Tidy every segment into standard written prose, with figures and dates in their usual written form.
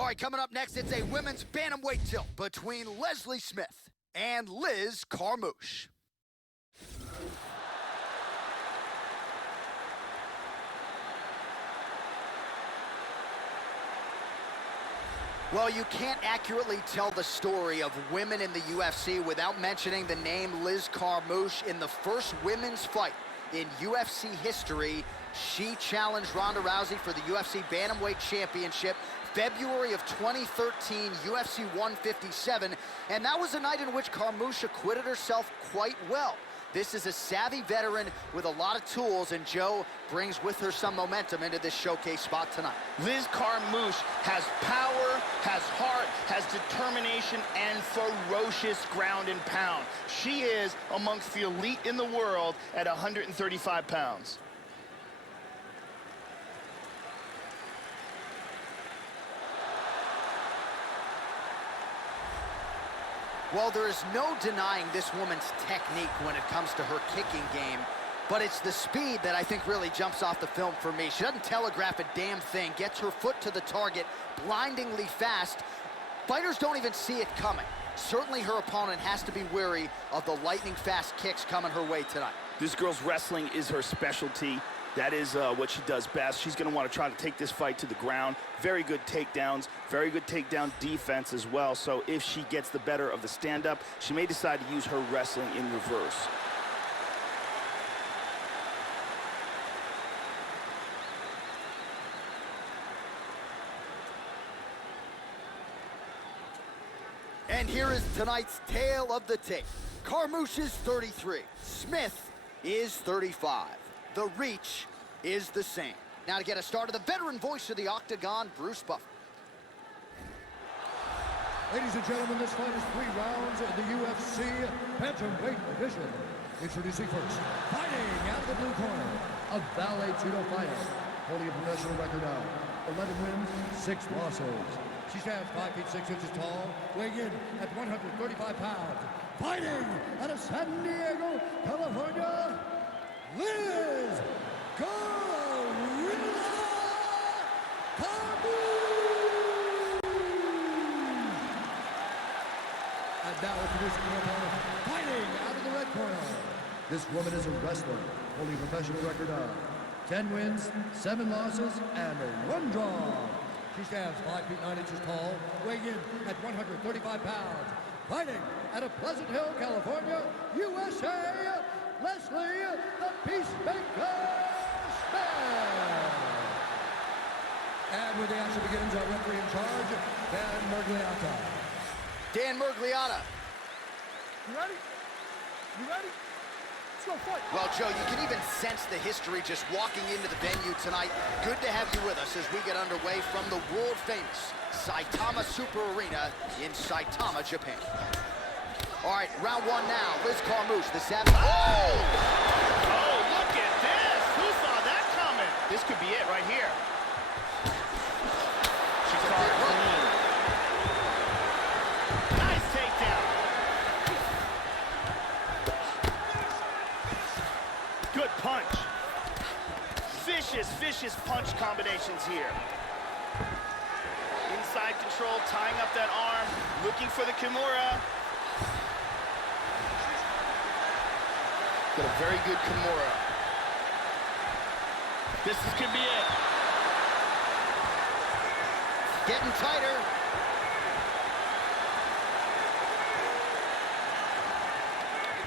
All right, coming up next, it's a women's bantamweight tilt between Leslie Smith and Liz Carmouche. Well, you can't accurately tell the story of women in the UFC without mentioning the name Liz Carmouche. In the first women's fight in UFC history, she challenged Ronda Rousey for the UFC Bantamweight Championship, February of 2013, UFC 157, and that was a night in which Carmouche acquitted herself quite well. This is a savvy veteran with a lot of tools, and Joe brings with her some momentum into this showcase spot tonight. Liz Carmouche has power, has heart, has determination, and ferocious ground and pound. She is amongst the elite in the world at 135 pounds. Well, there is no denying this woman's technique when it comes to her kicking game, but it's the speed that I think really jumps off the film for me. She doesn't telegraph a damn thing, gets her foot to the target blindingly fast. Fighters don't even see it coming. Certainly her opponent has to be wary of the lightning fast kicks coming her way tonight. This girl's wrestling is her specialty. That is what she does best. She's going to want to try to take this fight to the ground. Very good takedowns, very good takedown defense as well. So if she gets the better of the stand-up, she may decide to use her wrestling in reverse. And here is tonight's tale of the tape. Carmouche is 33. Smith is 35. The reach is the same. Now to get us started, the veteran voice of the Octagon, Bruce Buffer. Ladies and gentlemen, this fight is 3 rounds in the UFC bantamweight division. Introducing first, fighting out of the blue corner, a ballet judo fighter, holding a professional record of 11 wins, 6 losses. She stands 5 feet 6 inches tall, weighing in at 135 pounds. Fighting out of San Diego, California, Liz Carmouche. And now introducing the opponent, fighting out of the red corner. This woman is a wrestler, holding a professional record of 10 wins, 7 losses, and 1 draw. She stands 5 feet 9 inches tall, weighing in at 135 pounds. Fighting out of Pleasant Hill, California, USA, Leslie the Peacemaker Smith. And when the action begins, our referee in charge, Dan Mergliotta. Dan Mergliotta. You ready? You ready? Let's go fight. Well, Joe, you can even sense the history just walking into the venue tonight. Good to have you with us as we get underway from the world-famous Saitama Super Arena in Saitama, Japan. All right, round 1 now. Liz Carmouche, the savage. Oh, look at this. Who saw that coming? This could be it right here. She's caught clean. Nice takedown. Good punch. Vicious punch combinations here. Inside control, tying up that arm, looking for the Kimura. Got a very good Kimura. This could be it. Getting tighter.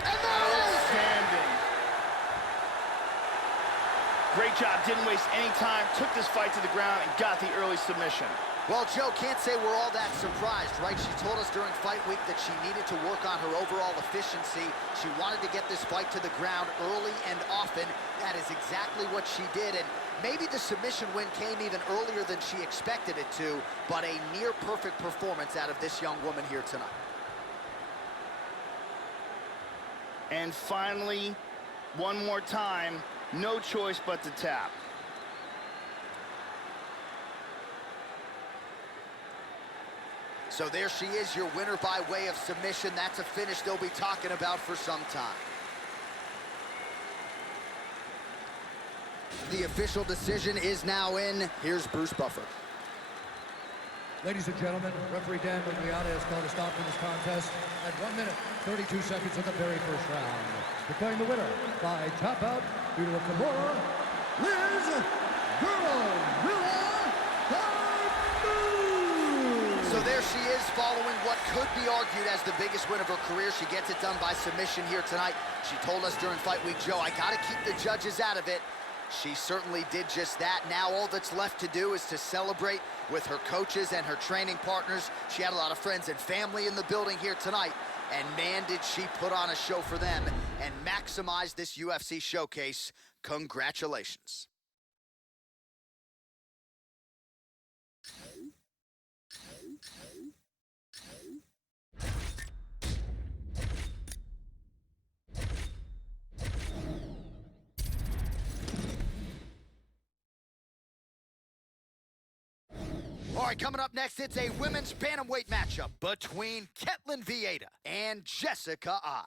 And there it is! Outstanding. Great job, didn't waste any time, took this fight to the ground and got the early submission. Well, Joe, can't say we're all that surprised, right? She told us during fight week that she needed to work on her overall efficiency. She wanted to get this fight to the ground early and often. That is exactly what she did, and maybe the submission win came even earlier than she expected it to, but a near-perfect performance out of this young woman here tonight. And finally, one more time, no choice but to tap. So there she is, your winner by way of submission. That's a finish they'll be talking about for some time. The official decision is now in. Here's Bruce Buffer. Ladies and gentlemen, referee Dan Mergliata has called a stop to this contest at 1 minute, 32 seconds of the very first round. Declaring the winner by tap out due to a Kimura, Liz Gorilla. So there she is, following what could be argued as the biggest win of her career. She gets it done by submission here tonight. She told us during Fight Week, Joe, I gotta keep the judges out of it. She certainly did just that. Now all that's left to do is to celebrate with her coaches and her training partners. She had a lot of friends and family in the building here tonight. And man, did she put on a show for them and maximize this UFC showcase. Congratulations. All right, coming up next, it's a women's bantamweight matchup between Ketlen Vieira and Jessica I.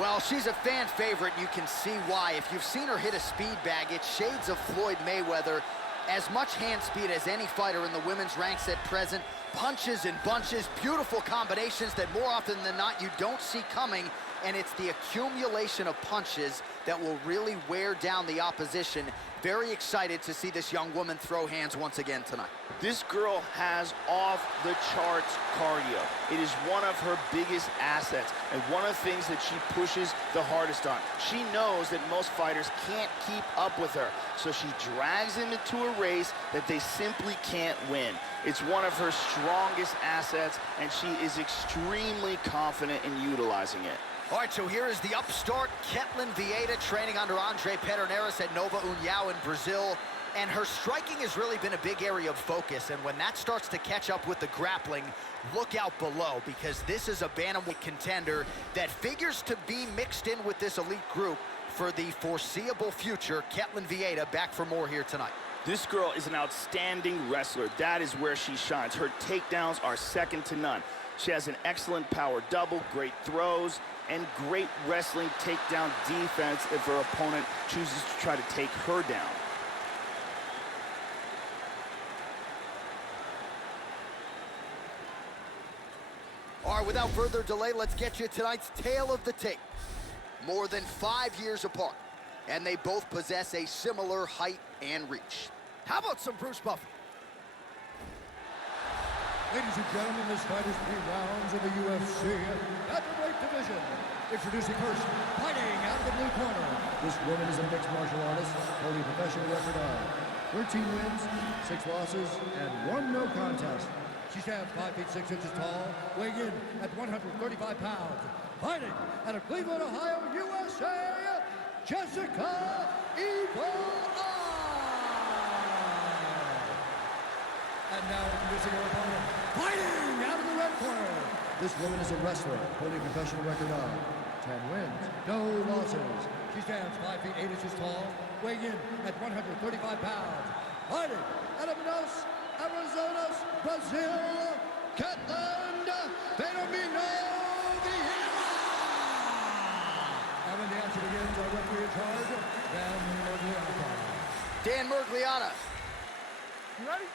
Well, she's a fan favorite, and you can see why. If you've seen her hit a speed bag, it's shades of Floyd Mayweather. As much hand speed as any fighter in the women's ranks at present. Punches and bunches, beautiful combinations that more often than not you don't see coming, and it's the accumulation of punches that will really wear down the opposition. Very excited to see this young woman throw hands once again tonight. This girl has off-the-charts cardio. It is one of her biggest assets and one of the things that she pushes the hardest on. She knows that most fighters can't keep up with her, so she drags them into a race that they simply can't win. It's one of her strongest assets, and she is extremely confident in utilizing it. All right, so here is the upstart Ketlen Vieira training under Andre Pederneiras at Nova União in Brazil. And her striking has really been a big area of focus. And when that starts to catch up with the grappling, look out below, because this is a bantamweight contender that figures to be mixed in with this elite group for the foreseeable future. Ketlen Vieira back for more here tonight. This girl is an outstanding wrestler. That is where she shines. Her takedowns are second to none. She has an excellent power double, great throws, and great wrestling takedown defense if her opponent chooses to try to take her down. All right, without further delay, let's get you tonight's tale of the tape. More than 5 years apart, and they both possess a similar height and reach. How about some Bruce Buffer? Ladies and gentlemen, this fight is 3 rounds of the UFC Bantamweight division. Introducing first, fighting out of the blue corner. This woman is a mixed martial artist, holding a professional record of 13 wins, 6 losses, and 1 no contest. She stands 5 feet 6 inches tall, weighing in at 135 pounds. Fighting out of Cleveland, Ohio, USA, Jessica Evil I. And now introducing her opponent, fighting out of the red corner. This woman is a wrestler, holding a professional record of 10 wins, no losses. She stands 5 feet 8 inches tall, weighing in at 135 pounds. Fighting out of Manaus, Arizona, Brazil, Ketlen Vieira. And when the action begins, our referee in charge, Dan Mergliata. Dan Mergliata. You ready?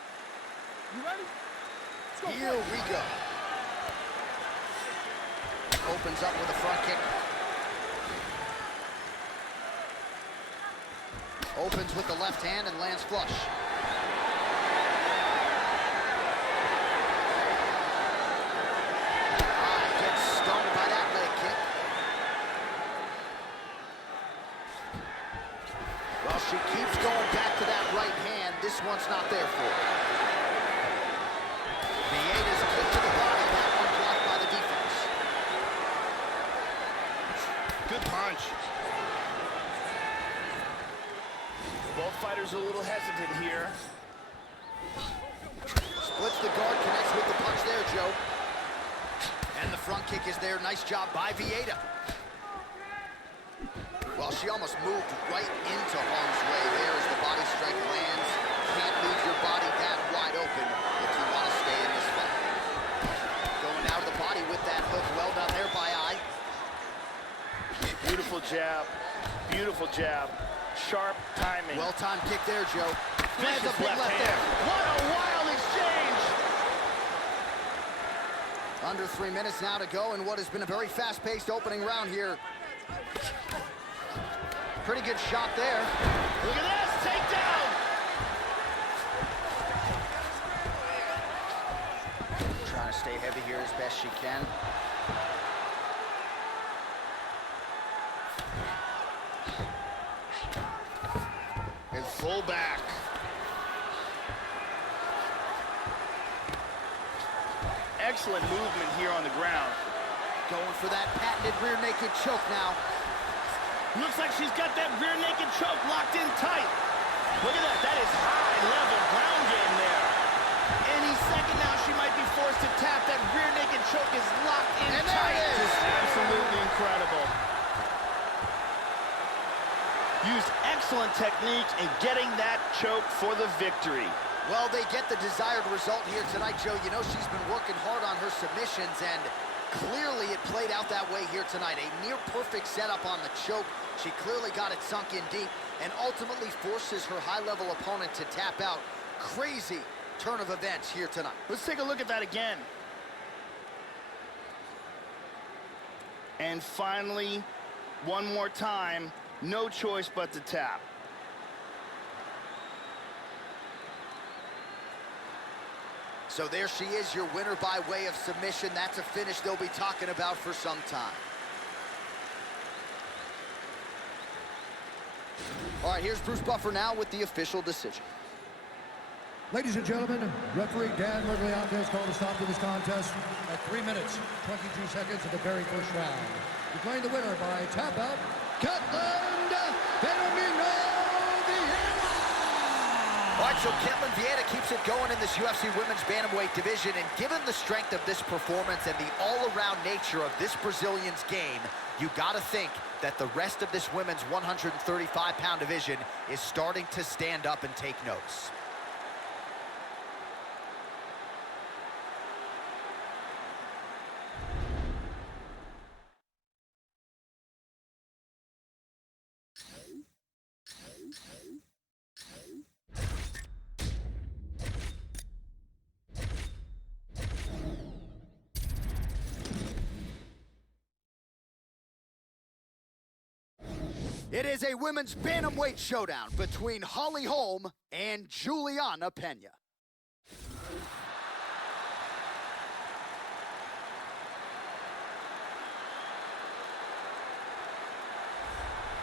You ready? Let's go. Here we go. Opens up with a front kick. Opens with the left hand and lands flush. Gets stunned by that leg kick. Well, she keeps going back to that right hand. This one's not there for her. Vieira's kick to the body. That one blocked by the defense. Good punch. Both fighters a little hesitant here. Splits the guard, connects with the punch there, Joe. And the front kick is there. Nice job by Vieira. Well, she almost moved right into harm's way there as the body strike lands. Can't leave your body that wide open if you want to stay in this fight. Going out of the body with that hook. Well done there by I. jab. Beautiful jab. Sharp timing. Well-timed kick there, Joe. Lands a Vicious big left left hand. there. What a wild exchange! Under 3 minutes now to go in what has been a very fast-paced opening round here. Pretty good shot there. Look at this, takedown! Trying to stay heavy here as best she can. And full back. Excellent movement here on the ground. Going for that patented rear naked choke now. Looks like she's got that rear naked choke locked in tight. Look at that. That is high-level ground game there. Any second now, she might be forced to tap. That rear naked choke is locked in And there tight. it is. Just absolutely incredible. Used excellent technique in getting that choke for the victory. Well, they get the desired result here tonight, Joe. You know she's been working hard on her submissions, and clearly it played out that way here tonight. A near-perfect setup on the choke. She clearly got it sunk in deep and ultimately forces her high-level opponent to tap out. Crazy turn of events here tonight. Let's take a look at that again. And finally, one more time, no choice but to tap. So there she is, your winner by way of submission. That's a finish they'll be talking about for some time. All right, here's Bruce Buffer now with the official decision. Ladies and gentlemen, referee Dan Mergliante has called a stop to this contest at 3 minutes, 22 seconds of the very first round. Declaring the winner by tap out, All right, so Ketlin Vieira keeps it going in this UFC Women's Bantamweight division, and given the strength of this performance and the all-around nature of this Brazilian's game, you gotta think that the rest of this women's 135-pound division is starting to stand up and take notice. It is a women's bantamweight showdown between Holly Holm and Juliana Pena.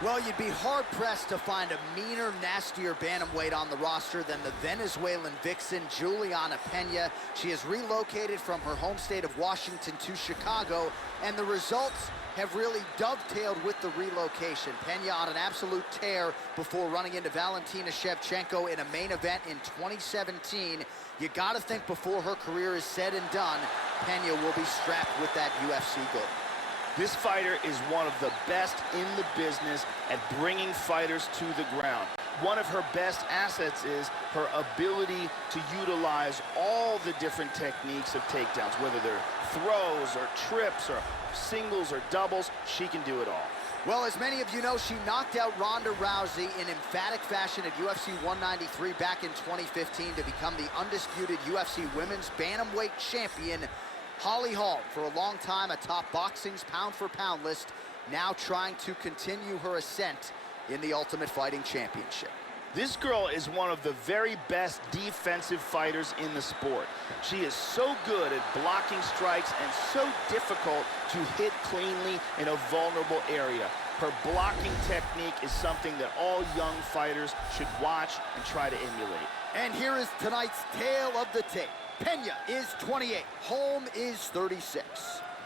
Well, you'd be hard-pressed to find a meaner, nastier bantamweight on the roster than the Venezuelan vixen, Juliana Pena. She has relocated from her home state of Washington to Chicago, and the results have really dovetailed with the relocation. Pena on an absolute tear before running into Valentina Shevchenko in a main event in 2017. You gotta think before her career is said and done, Pena will be strapped with that UFC gold. This fighter is one of the best in the business at bringing fighters to the ground. One of her best assets is her ability to utilize all the different techniques of takedowns, whether they're throws or trips or singles or doubles, she can do it all. Well, as many of you know, she knocked out Ronda Rousey in emphatic fashion at UFC 193 back in 2015 to become the undisputed UFC Women's Bantamweight Champion. Holly Holm, for a long time atop boxing's pound-for-pound list, now trying to continue her ascent in the Ultimate Fighting Championship. This girl is one of the very best defensive fighters in the sport. She is so good at blocking strikes and so difficult to hit cleanly in a vulnerable area. Her blocking technique is something that all young fighters should watch and try to emulate. And here is tonight's tale of the tape. Pena is 28, Holm is 36.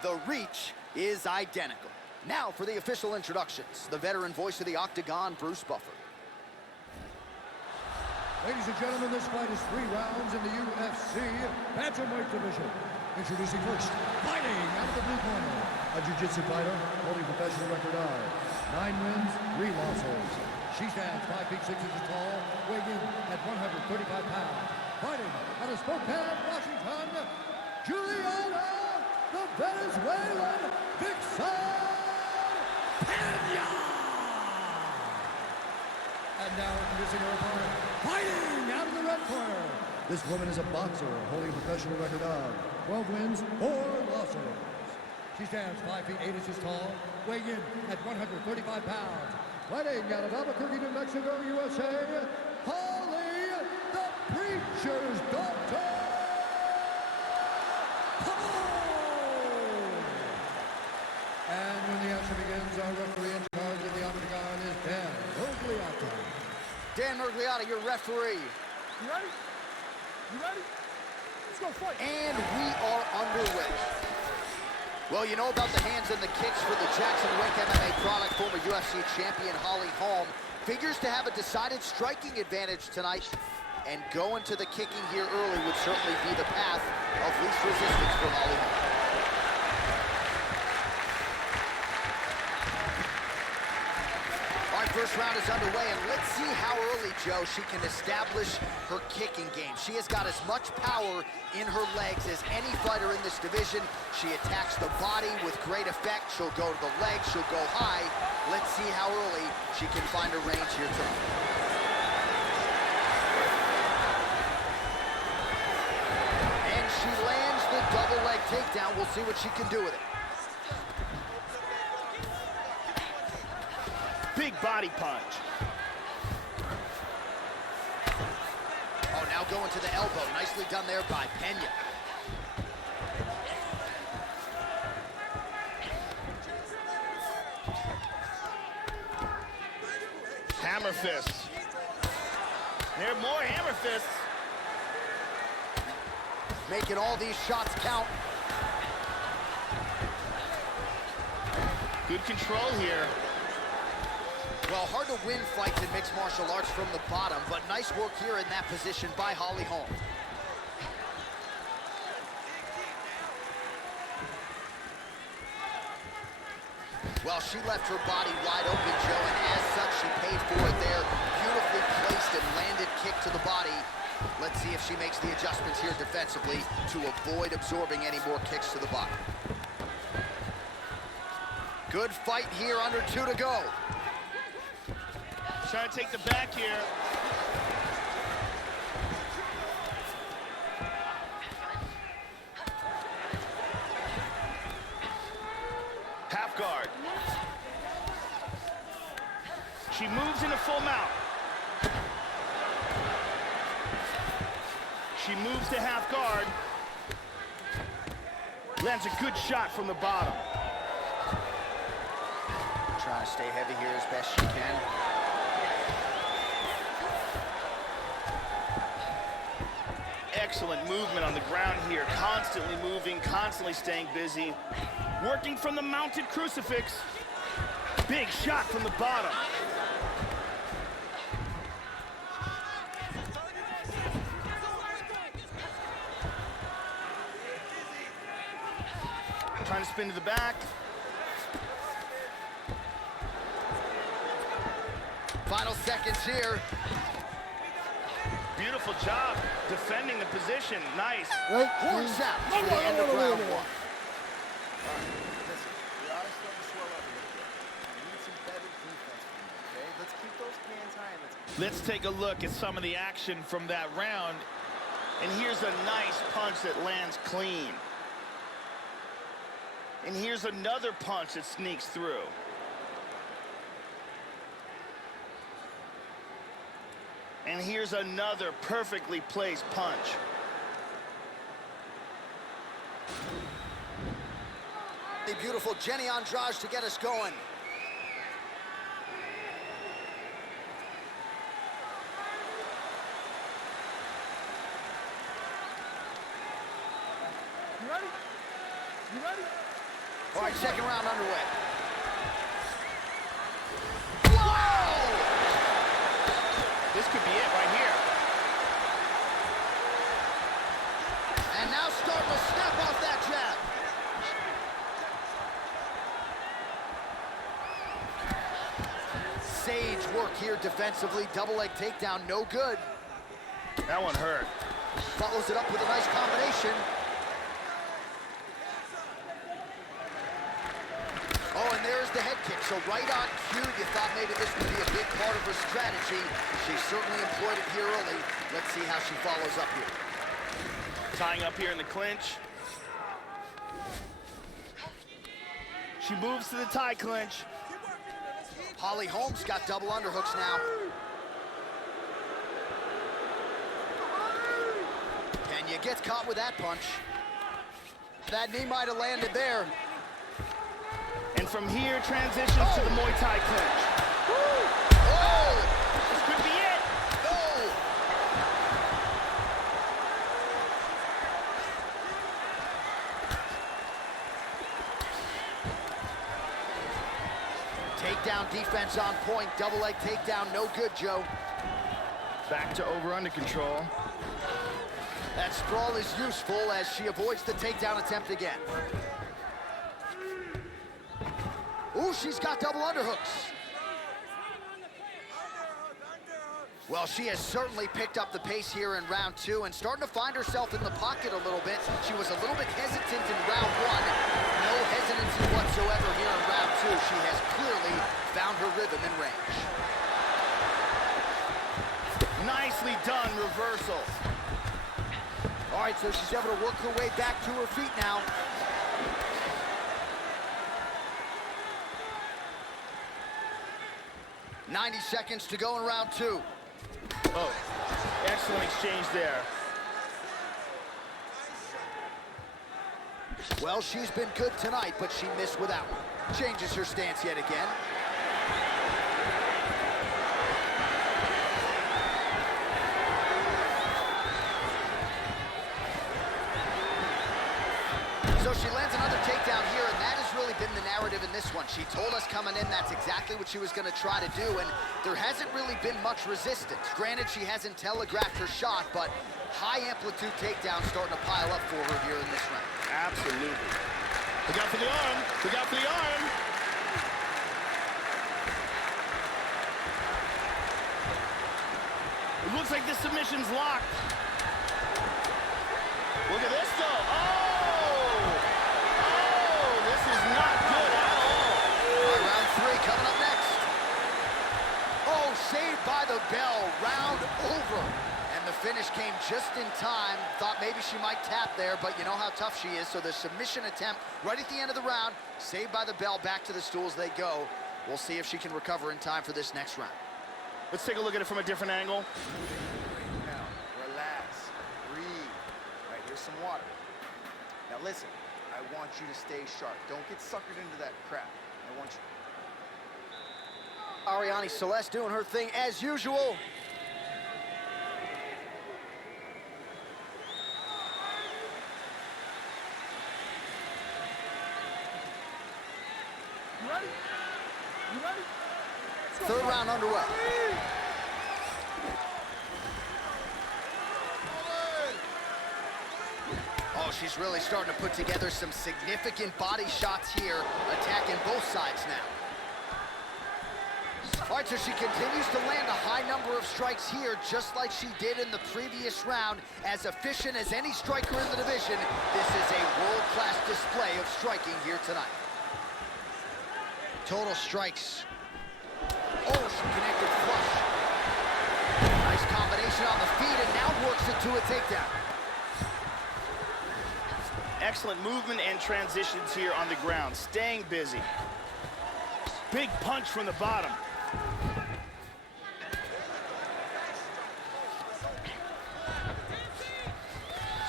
The reach is identical. Now for the official introductions, the veteran voice of the Octagon, Bruce Buffer. Ladies and gentlemen, this fight is 3 rounds in the UFC Bantamweight division. Introducing first, fighting out of the blue corner, a jiu-jitsu fighter holding professional record of 9 wins, 3 losses. She stands 5 feet 6 inches tall, weighing in at 135 pounds. Fighting out of Spokane, Washington, Juliana, the Venezuelan vixen, Pena. And now introducing her opponent, fighting out of the red corner. This woman is a boxer holding a professional record of 12 wins, 4 losses. She stands 5 feet 8 inches tall, weighing in at 135 pounds. Fighting out of Albuquerque, New Mexico, USA, Holly, the Preacher's Daughter. And when the action begins, our referee in charge of the octagon is Dan Mergliotta. Dan Mergliotta, your referee. You ready? You ready? Let's go fight. And we are underway. Well, you know about the hands and the kicks for the Jackson Wink MMA product. Former UFC champion Holly Holm figures to have a decided striking advantage tonight. And going to the kicking here early would certainly be the path of least resistance for Holly Holm. First round is underway, and let's see how early, Joe, she can establish her kicking game. She has got as much power in her legs as any fighter in this division. She attacks the body with great effect. She'll go to the legs, she'll go high. Let's see how early she can find her range here tonight. And she lands the double leg takedown. We'll see what she can do with it. Big body punch. Oh, now going to the elbow. Nicely done there by Pena. Hammer fists. There are more hammer fists. Making all these shots count. Good control here. Well, hard to win fights in mixed martial arts from the bottom, but nice work here in that position by Holly Holm. Well, she left her body wide open, Joe, and as such, she paid for it there. Beautifully placed and landed kick to the body. Let's see if she makes the adjustments here defensively to avoid absorbing any more kicks to the body. Good fight here, under 2 to go. Trying to take the back here. Half guard. She moves into full mount. She moves to half guard. Lands a good shot from the bottom. Trying to stay heavy here as best she can. Excellent movement on the ground here. Constantly moving, constantly staying busy. Working from the mounted crucifix. Big shot from the bottom. Trying to spin to the back. Final seconds here. Beautiful job defending the position. Nice. Horns out to the end of round 1. Listen, we are starting to swell up a little bit. We need some better defense from you, okay? Let's keep those hands high and Let's take a look at some of the action from that round. And here's a nice punch that lands clean. And here's another punch that sneaks through. And here's another perfectly placed punch. The beautiful Jenny Andrade to get us going. You ready? You ready? All right, second round underway. This could be it right here. And now starting to snap off that jab. Sage work here defensively. Double leg takedown, no good. That one hurt. Follows it up with a nice combination. Oh, and there's the head kick, so right on cue, you thought maybe this would be a big part of her strategy. She certainly employed it here early. Let's see how she follows up here. Tying up here in the clinch. She moves to the tie clinch. Holly Holmes got double underhooks now. Kenya gets caught with that punch. That knee might have landed there. And from here, transitions to the Muay Thai clinch. Oh! This could be it. Oh! Takedown defense on point. Double leg takedown, no good, Joe. Back to over-under control. That sprawl is useful as she avoids the takedown attempt again. Ooh, she's got double underhooks. Well, she has certainly picked up the pace here in round two and starting to find herself in the pocket a little bit. She was a little bit hesitant in round one. No hesitancy whatsoever here in round two. She has clearly found her rhythm and range. Nicely done, reversal. All right, so she's able to work her way back to her feet now. "90 seconds to go in round two. Oh, excellent exchange there. Well, she's been good tonight, but she missed with that one. Changes her stance yet again. So she lands another takedown here, and that has really been the narrative in this one. She told us coming in that's exactly what she was going to try to do, and there hasn't really been much resistance. Granted, she hasn't telegraphed her shot, but high-amplitude takedowns starting to pile up for her here in this round. Absolutely. Look out for the arm. Look out for the arm. It looks like the submission's locked. Look at this, though. This is not good at all. All right, round three coming up next. Oh, saved by the bell. Round over. And the finish came just in time. Thought maybe she might tap there, but you know how tough she is. So the submission attempt right at the end of the round, saved by the bell, back to the stools they go. We'll see if she can recover in time for this next round. Let's take a look at it from a different angle. Now, relax, breathe. All right, here's some water. Now listen, I want you to stay sharp. Don't get suckered into that crap. I want you. Ariane Celeste doing her thing as usual. You ready? You ready? Third round underway. Oh, she's really starting to put together some significant body shots here, attacking both sides now. All right, so she continues to land a high number of strikes here, just like she did in the previous round. As efficient as any striker in the division, this is a world-class display of striking here tonight. Total strikes. Oh, she connected flush. Nice combination on the feet, and now works it to a takedown. Excellent movement and transitions here on the ground. Staying busy. Big punch from the bottom.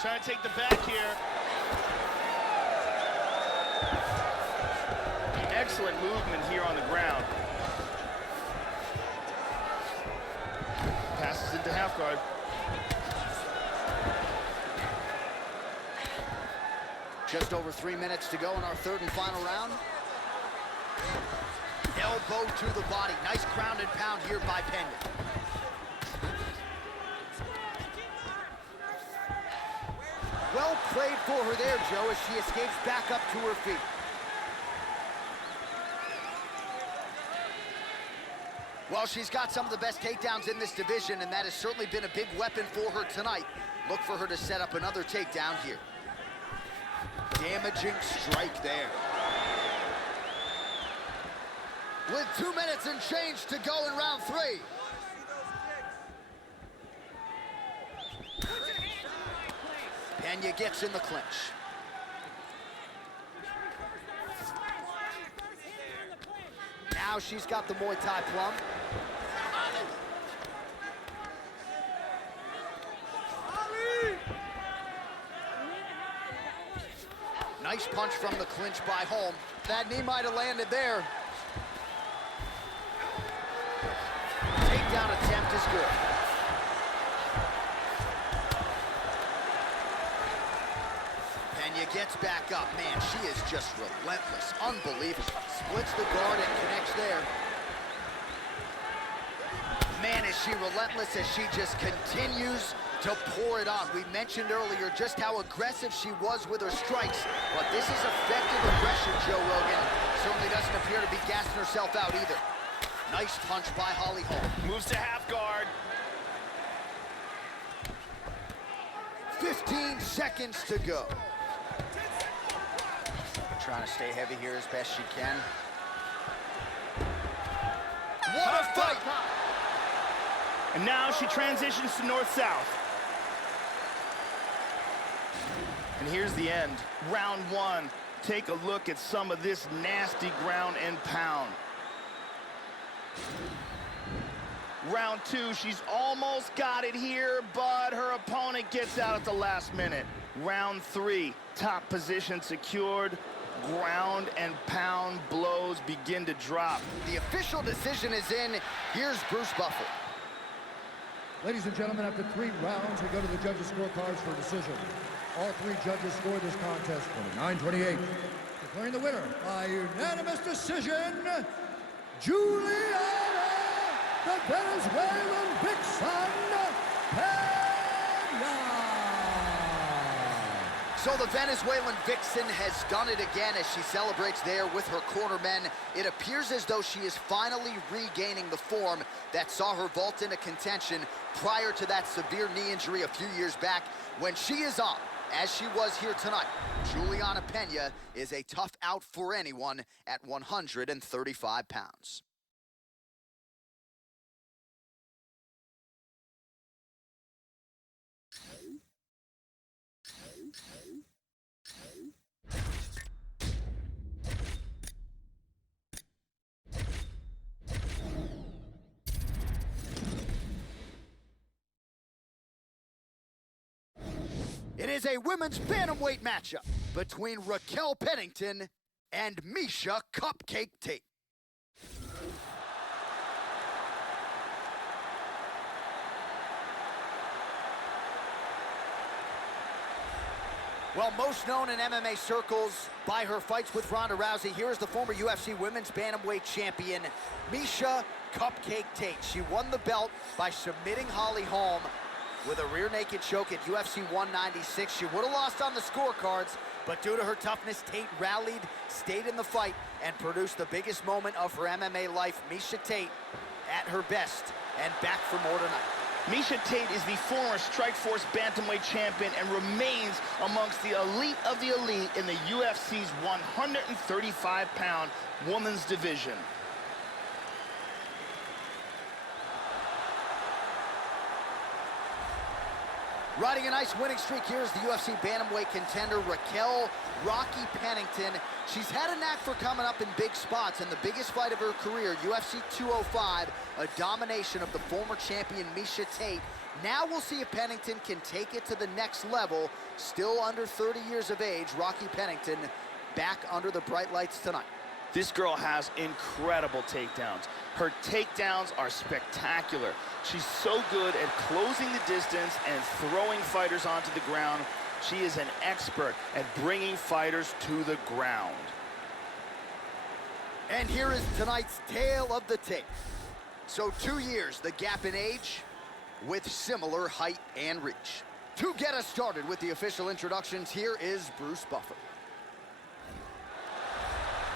Trying to take the back here. Excellent movement here on the ground. Passes into half guard. Just over 3 minutes to go in our third and final round. Elbow to the body. Nice ground and pound here by Pena. Well played for her there, Joe, as she escapes back up to her feet. Well, she's got some of the best takedowns in this division, and that has certainly been a big weapon for her tonight. Look for her to set up another takedown here. Damaging strike there. With 2 minutes and change to go in round 3. Pena gets in the clinch. Now she's got the Muay Thai plum. Nice punch from the clinch by Holm. That knee might have landed there. Takedown attempt is good. Pena gets back up. Man, she is just relentless. Unbelievable. Splits the guard and connects there. Man, is she relentless as she just continues to pour it on. We mentioned earlier just how aggressive she was with her strikes, but this is effective aggression, Joe Rogan. Certainly doesn't appear to be gassing herself out either. Nice punch by Holly Holm. Moves to half guard. 15 seconds to go. Trying to stay heavy here as best she can. What a fight! And now she transitions to north-south. And here's the end. Round 1. Take a look at some of this nasty ground and pound. Round 2, she's almost got it here, but her opponent gets out at the last minute. Round 3, top position secured. Ground and pound blows begin to drop. The official decision is in. Here's Bruce Buffer. Ladies and gentlemen, after 3 rounds, we go to the judges' scorecards for decision. All 3 judges scored this contest 29-28. Declaring the winner by unanimous decision, Juliana, the Venezuelan Vixen, Pena. So the Venezuelan Vixen has done it again as she celebrates there with her cornermen. It appears as though she is finally regaining the form that saw her vault into contention prior to that severe knee injury a few years back. When she is on, as she was here tonight, Juliana Pena is a tough out for anyone at 135 pounds. It is a women's bantamweight matchup between Raquel Pennington and Miesha Cupcake Tate. Well, most known in MMA circles by her fights with Ronda Rousey, here is the former UFC Women's Bantamweight Champion, Miesha Cupcake Tate. She won the belt by submitting Holly Holm with a rear naked choke at UFC 196. She would have lost on the scorecards, but due to her toughness, Tate rallied, stayed in the fight, and produced the biggest moment of her MMA life. Miesha Tate at her best and back for more tonight. Miesha Tate is the former Strikeforce Bantamweight champion and remains amongst the elite of the elite in the UFC's 135-pound women's division. Riding a nice winning streak here is the UFC Bantamweight contender, Raquel "Rocky" Pennington. She's had a knack for coming up in big spots, and the biggest fight of her career, UFC 205, a domination of the former champion Miesha Tate. Now we'll see if Pennington can take it to the next level. Still under 30 years of age, Rocky Pennington back under the bright lights tonight. This girl has incredible takedowns. Her takedowns are spectacular. She's so good at closing the distance and throwing fighters onto the ground. She is an expert at bringing fighters to the ground. And here is tonight's tale of the tape. So 2 years, the gap in age, with similar height and reach. To get us started with the official introductions, here is Bruce Buffer.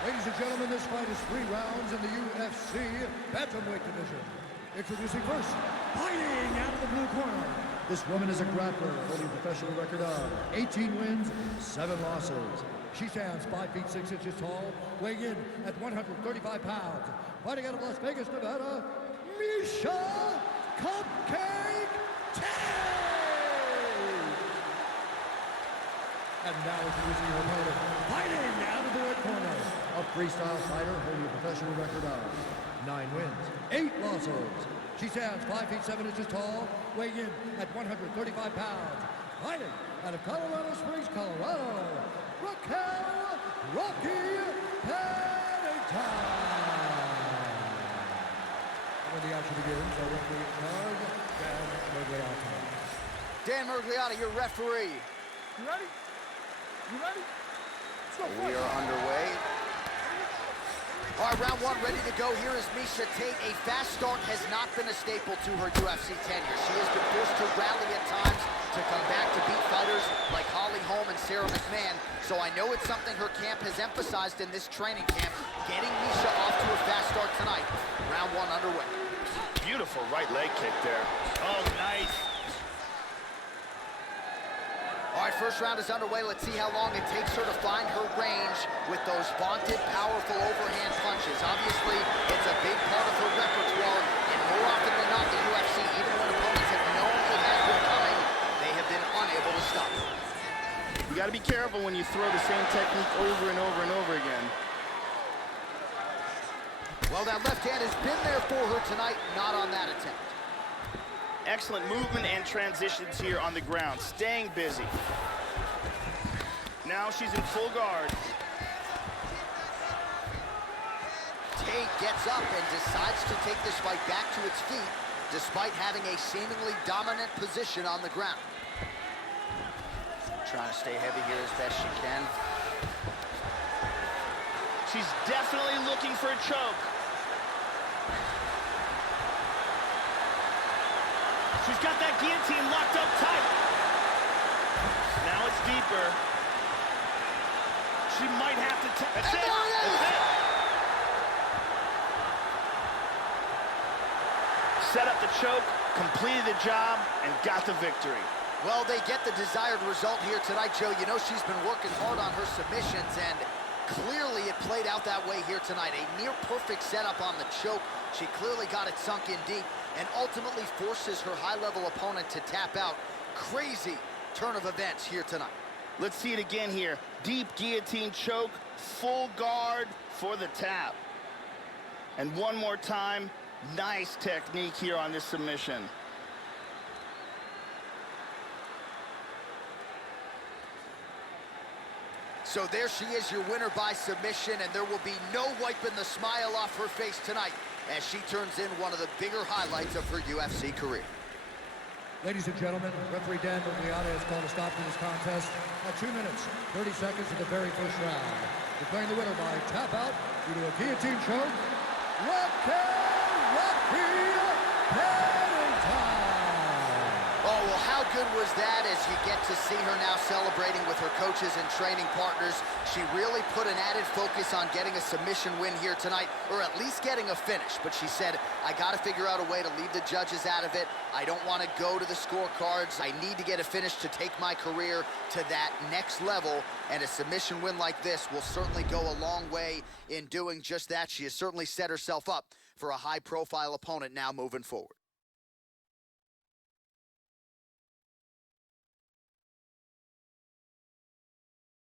Ladies and gentlemen, this fight is 3 rounds in the UFC Bantamweight division. Introducing first, fighting out of the blue corner. This woman is a grappler holding a professional record of 18 wins, 7 losses. She stands 5 feet 6 inches tall, weighing in at 135 pounds. Fighting out of Las Vegas, Nevada, Misha Cupcake Tate! And now introducing your opponent, fighting out of the red corner, a freestyle fighter holding a professional record of 9 wins, 8 losses. She stands 5 feet 7 inches tall, weighing in at 135 pounds. Fighting out of Colorado Springs, Colorado, Raquel Rocky Pennington. And when the action begins, our referee in charge, Dan Mergliotta. Dan Mergliotta, your referee. You ready? You ready? Let's go. We are underway. All right, round one ready to go. Here is Misha Tate. A fast start has not been a staple to her UFC tenure. She has been forced to rally at times to come back to beat fighters like Holly Holm and Sarah McMahon. So I know it's something her camp has emphasized in this training camp, getting Misha off to a fast start tonight. Round one underway. Beautiful right leg kick there. Oh, nice. All right, first round is underway. Let's see how long it takes her to find her range with those vaunted, powerful overhand punches. Obviously, it's a big part of her repertoire, and more often than not, the UFC, even when opponents have known it has been coming, they have been unable to stop it. You got to be careful when you throw the same technique over and over and over again. Well, that left hand has been there for her tonight, not on that attempt. Excellent movement and transitions here on the ground, staying busy. Now she's in full guard. Tate gets up and decides to take this fight back to its feet, despite having a seemingly dominant position on the ground. Trying to stay heavy here as best she can. She's definitely looking for a choke. She's got that guillotine locked up tight. Now it's deeper. She might have to... That's it. That's it. Set up the choke, completed the job, and got the victory. Well, they get the desired result here tonight, Joe. You know she's been working hard on her submissions, and clearly it played out that way here tonight. A near-perfect setup on the choke. She clearly got it sunk in deep and ultimately forces her high-level opponent to tap out. Crazy turn of events here tonight. Let's see it again here. Deep guillotine choke, full guard for the tap. And one more time, nice technique here on this submission. So there she is, your winner by submission, and there will be no wiping the smile off her face tonight as she turns in one of the bigger highlights of her UFC career. Ladies and gentlemen, referee Dan Mergliotta has called a stop to this contest at 2 minutes, 30 seconds of the very first round. Declaring the winner by tap out due to a guillotine choke, Raquel Rocky Pennington. Oh, well, how good was that as you get to see her now celebrating with her coaches and training partners. She really put an added focus on getting a submission win here tonight, or at least getting a finish. But she said, I got to figure out a way to leave the judges out of it. I don't want to go to the scorecards. I need to get a finish to take my career to that next level. And a submission win like this will certainly go a long way in doing just that. She has certainly set herself up for a high-profile opponent now moving forward.